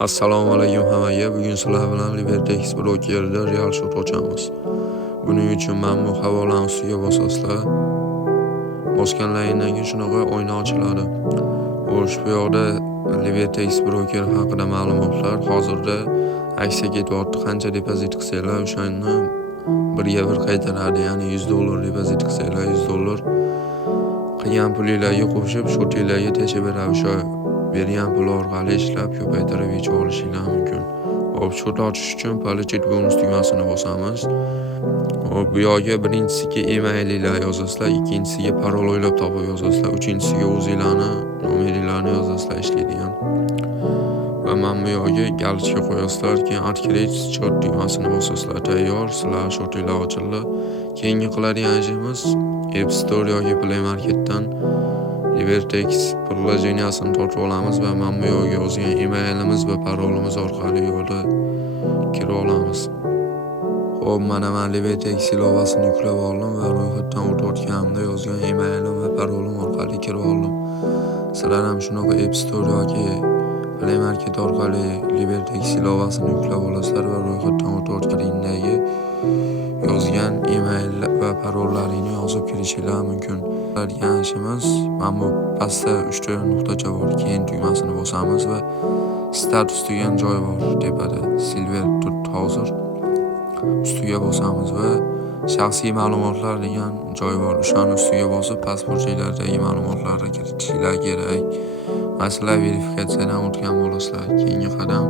Assalomu alaykum hammaga. Bugun sizlar bilan LibertyX brokerida real shot ochamiz. Buning uchun men bu havolani ustiga bosasizlar. Bosganlaringdan keyin shunaqa oyna ochiladi. Xo'sh, bu yoqda LibertyX broker haqida ma'lumotlar. Hozirda aksiya ketyapti. Qancha depozit qilsanglar, o'shani 1 qaytaradi. Ya'ni $100 depozit qilsanglar, $100 qilgan pulingizga qo'shib shotingizga teshib beradi. O'sha bergan pul orqali ishlab ko'paytirib yechib olishingiz mumkin. Hop, shot ochish uchun получить bonus tugmasini bosamiz. Hop, bu yoqqa birinchisiga emailingizni yozasizlar, ikkinchisiga parol o'ylab topib yozasizlar, uchinchisiga o'zingizlarni nomeringizni yozasizlar ishlaydigan. Va men bu yoqqa galочка qo'yasizlar, keyin открыть shot tugmasini bosasizlar. Tayyor, sizlar shotinglar ochildi. Keyingi qiladigan ishimiz App Store yoki Play Marketdan LibertyX prilojeniyasini tortib olamiz va men bu yoqqa yozgan emailimiz va parolimiz orqali yo'lda kirib olamiz. Xo'p, mana men LibertyX ilovasini yuklab oldim va ro'yxatdan o'tayotganimda yozgan emailim va parolim orqali kirib oldim. Sizlar ham shunaqa App Store yoki Play Market orqali LibertyX ilovasini yuklab olasizlar va ro'yxatdan o'tayotganingdagi yozgan email va parollaringni yozib kirishingiz mumkin. Qiladigan ishimiz, men bu pastda 3 ta nuqtacha bor, keyin tugmasini bosamiz va status degan joy bor tepada. Silver turibdi hozir. Ustiga bosamiz va shaxsiy ma'lumotlar degan joy bor. O'shani ustiga bosib pasportinglardagi ma'lumotlarni kiritishingiz kerak. Masala verifikatsiyadan o'tgan bo'lasizlar. Keyingi qadam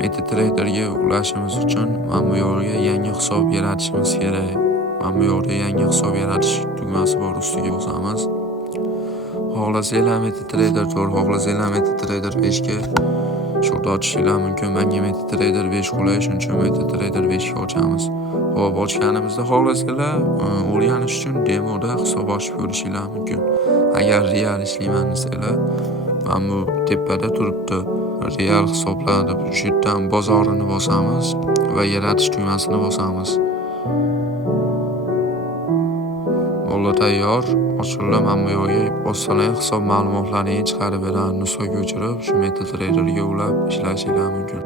MetaTraderga ulashimiz uchun men bu yoqqa yangi hisob yaratishimiz kerak. Men bu yoqda yangi hisob yaratish tugmasi bor, ustiga bosamiz. Xohlasanglar MetaTrader 4, xohlasanglar MetaTrader 5 ga shot ochishingiz mumkin. Menga MetaTrader 5 qulay, shuning uchun MetaTrader 5 ga ochamiz. Xo'p, ochganimizda xohlasanglar o'rganish uchun demoda hisob ochib ko'rishingiz mumkin. Agar real ishlayman desanglar, men bu tepada turibdi. Real hisoblarni bu yerdan bozorini bosamiz va yaratish tugmasini bosamiz. Bo'ldi, tayyor. Ochildi. Men bu yoqqa bossalar hisob ma'lumotlarini chiqarib beradi. Nusxaga o'chirib, shu MetaTraderga ulab ishlashingiz mumkin.